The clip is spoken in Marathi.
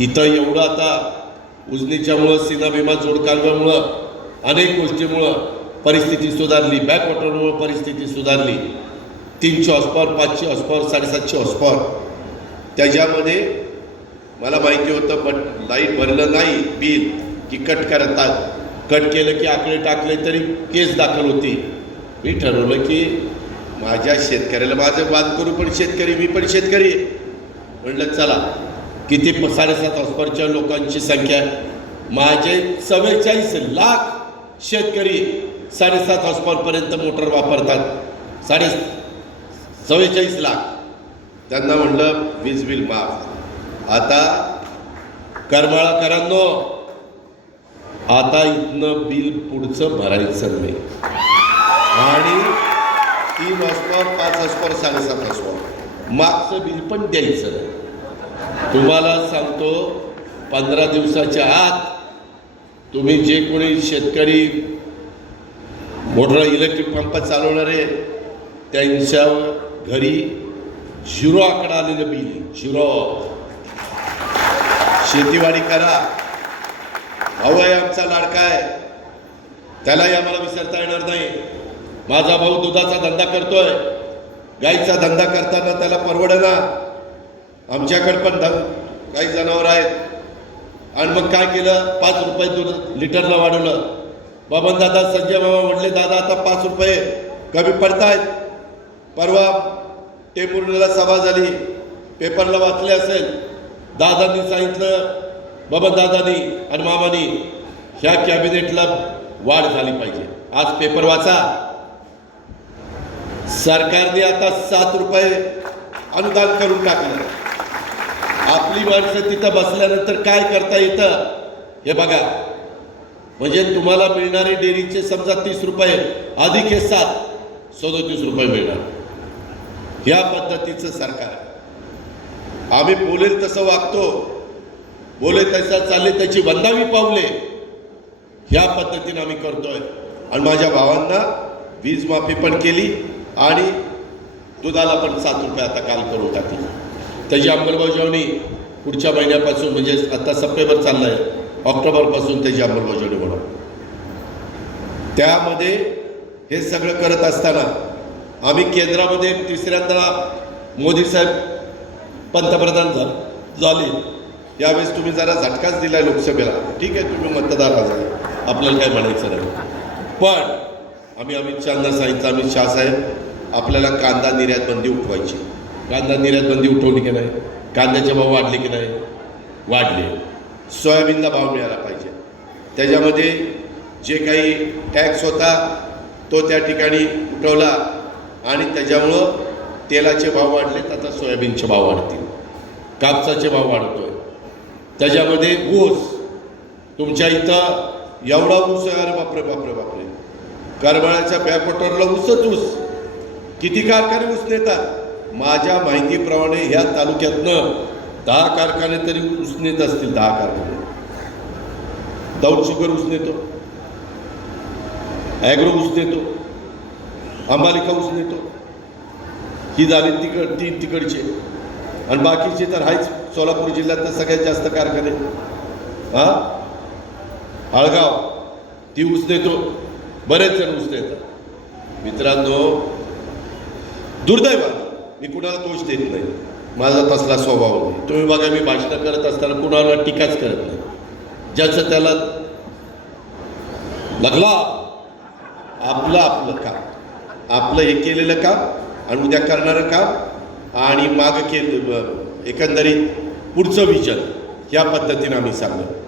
इथं एवढं आता उजनीच्यामुळं सीना भीमा जोडकालव्यामुळं अनेक गोष्टीमुळं परिस्थिती सुधारली बॅकवॉटरमुळं परिस्थिती सुधारली. तीनशे ऑस्पॉर पाचशे ऑस्पॉर साडेसातशे ऑस्पॉर त्याच्यामध्ये मला माहिती होतं पण लाइट भरलं नाही बिल की कट करतात. कट केलं की आकडे टाकले तरी केस दाखल होती. मी ठरवलं की माझ्या शेतकऱ्याला माझं वाद करू पण शेतकरी मी पण शेतकरी म्हणलं चला किती साडेसात हॉस्पॉरच्या लोकांची संख्या माझे चव्वेचाळीस लाख शेतकरी साडेसात हॉस्पॉरपर्यंत मोटर वापरतात. साडे चव्वेचाळीस लाख. त्यांना म्हणलं वीज बिल माफ. आता करमाळाकरांनो आता इथनं बिल पुढचं भरायचं नाही. आणि तीन हॉस्पॉर पाच हॉस्पॉर साडेसात हॉस्पॉर मागचं बिल पण द्यायचं नाही. तुम्हाला सांगतो पंधरा दिवसाच्या आत तुम्ही जे कोणी शेतकरी मोटर इलेक्ट्रिक पंप चालवणारे त्यांच्या घरी झिरो आकडा आलेलं बिल झिरो. शेतीवाडी करा. भाऊ आहे आमचा लाडका आहे. त्यालाही आम्हाला विसरता येणार नाही. माझा भाऊ दुधाचा धंदा करतोय. गाईचा धंदा करताना त्याला परवडेना. आमच्याकडे पण धन काही जनावर आहेत. आणि मग काय केलं? पाच रुपये दूध लिटरला वाढवलं. बाबन दादा संजय बाबा म्हणले दादा आता पाच रुपये कमी पडतायत. परवा टेंभुर्णीला सभा झाली. पेपरला वाचले असेल. दादांनी सांगितलं बाबा दादानी आणि मामानी ह्या कॅबिनेटला वाढ झाली पाहिजे. आज पेपर वाचा. सरकारने आता सात रुपये अनुदान करून टाकलं. आपली माणसं तिथं बसल्यानंतर काय करता येतं? हे बघा. म्हणजे तुम्हाला मिळणारे डेअरीचे समजा तीस रुपये अधिक हे सात सदोतीस रुपये मिळणार. या पद्धतीचं सरकार आम्ही बोलेल तसं वागतो. बोले तसं चालले त्याची वंदावी पावले. ह्या पद्धतीने आम्ही करतोय. आणि माझ्या भावांना वीज माफी पण केली आणि दुधाला पण सात रुपये आता काल करून टाकली. त्याची अंमलबजावणी पुढच्या महिन्यापासून म्हणजे आता सप्टेंबर चाललाय ऑक्टोबरपासून त्याची अंमलबजावणी होणार. त्यामध्ये हे सगळं करत असताना आम्ही केंद्रामध्ये तिसऱ्यांदा मोदी साहेब पंतप्रधान झा झाले. यावेळेस तुम्ही जरा झटकाच दिलाय लोकसभेला. ठीक आहे तुम्ही मतदार आहे आपल्याला काय म्हणायचं नाही. पण आम्ही अमित शहाना सांगितलं अमित शहा साहेब आपल्याला कांदा निर्यात बंदी उठवायची. कांदा निर्यात बंदी उठवली की नाही? कांद्याचे भाव वाढले की नाही? वाढले. सोयाबीनला भाव मिळाला पाहिजे. त्याच्यामध्ये जे काही टॅक्स होता तो त्या ठिकाणी उठवला आणि त्याच्यामुळं तेलाचे भाव वाढलेत आता सोयाबीनचे भाव वाढतील. कापसाचे भाव वाढतो आहे त्याच्यामध्ये ऊस. तुमच्या इथं एवढा ऊस आहे अरे बापरे बापरे बापरे. करबळाच्या बॅकवॉटरला ऊसच ऊस. किती कारखाने ऊस नेतात? माझ्या माहितीप्रमाणे ह्या तालुक्यातनं दहा कारखाने तरी ऊस नेत असतील दहा कारखाने. दौड शुगर उसनेतो ॲग्रो ऊस नेतो अंबालिका उसनेतो ही झाली तिकड तीन तिकडचे. आणि बाकीचे तर आहेच सोलापूर जिल्ह्यात तर सगळ्यात जास्त कारखाने. हा? आळगाव ती ऊस देतो बरेच जण ऊस मित्रांनो दुर्दैवानं मी कुणाला दोष देत नाही. माझा तसला स्वभाव नाही. तुम्ही बघा मी भाषणं करत असताना कुणाला टीकाच करत नाही. ज्याचं त्याला लागला आपलं आपलं काम. आपलं हे केलेलं काम आणि उद्या करणारं काम आणि मागं केलं एकंदरीत पुढचं विजन. या पद्धतीनं आम्ही सांगतो.